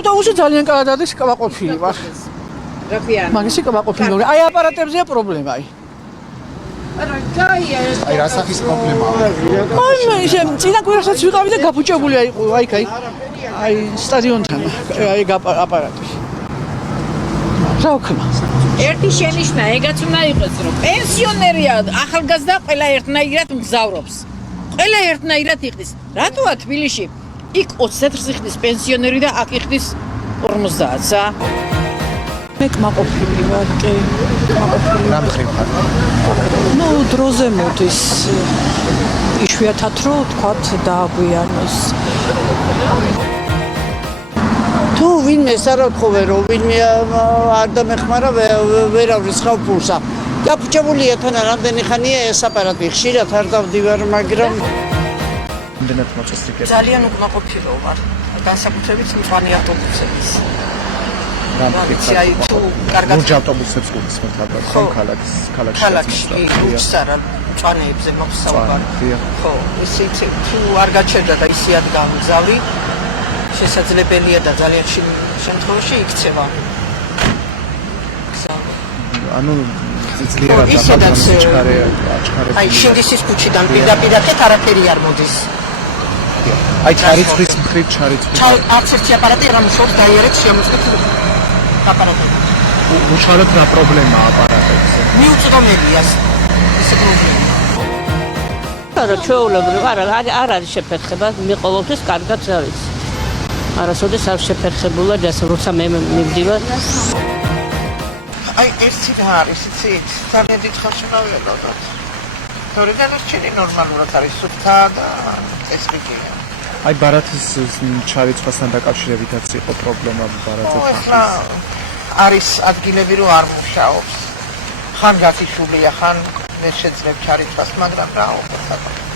ავტობუსი ძალიან კარგად არის, კმაყოფილი ვარ. მაგისი კმაყოფილი. აი აპარატებზეა პრობლემა. აი რა სახის პრობლემაა? აი ისე წინა კვირასაც ვიყავი და გაფუჭებული აი. აი სტადიონთან. აი აპარატი. რა ვქნა? ერთი შენიშვნა, ეგაც უნდა იყოს, რომ პენსიონერია, ახალგაზრდა ყველა ერთნაირად მგზავრობს. ყველა ერთნაირად იყდის. რატოა თბილისში იქ 24-ს ხდის პენსიონერი და აქ ხდის 50-ს? მე კმაყოფილი ვარ, კი. რა მხრივ? ნუ დროზე მოდის. იშვიათად რო თქვათ დააგვიანოს. თუ ვინმე საროთხოვე რომ ვინმე არ დამეხმარა ვერავის ხავ პულსა. გაფუჭებულია თან რამდენი ხანია ეს აპარატი ხშირად არ დავდივარ, მაგრამ რამდენად მოწესრიგებს? ძალიან უკმაყოფილო ვარ. განსაკუთრებით მწვანე ავტობუსების. რა მხრივ? აი თუ კარგად ლურჯ ავტობუსებს გულისხმობთ ალბათ, ხო, ქალაქში ლურჯს არა, მწვანეებზე მაქვს საუბარი. ხო, ისიც თუ არ გაჩერდა და ისიად გამგზავრი, შესაძლებელია და ძალიან შემთხვევაში იქცევა. ანუ ძლიერად აჩქარებული. აი შინდისის ქუჩიდან პირდაპირ არაფერი არ მოდის. აი ჩარიცხვის მხრივ ჩარიცხვის. არც ერთი აპარატი არ მუშაობს დაიერეთ შემოწმეთ აპარატები. უშუალოდ რა პრობლემაა აპარატებზე? მიუწვდომელია ეს პრობლემა. არა ჩვეულებრივ არ არის შეფერხება, მე ყოველთვის კარგად არის. არასოდეს არ შეფერხებულა და როცა მე მივდივარ. აი ერთი რა არის, იცით? ძალიან დიდ ხანს უნდა ველოდოთ. თორემ ეს ჩენი ნორმალურად არის სუფთა და წესრიგია. აი ბარათის ჩარიცხვასთან დაკავშირებითაც იყო პრობლემა ბარათზე. ეხლა არის ადგილები რომ არ მუშაობს. ხან გათიშულია, ხან ვერ შეძლებ ჩარიცხვას, მაგრამ რა უყურებთ.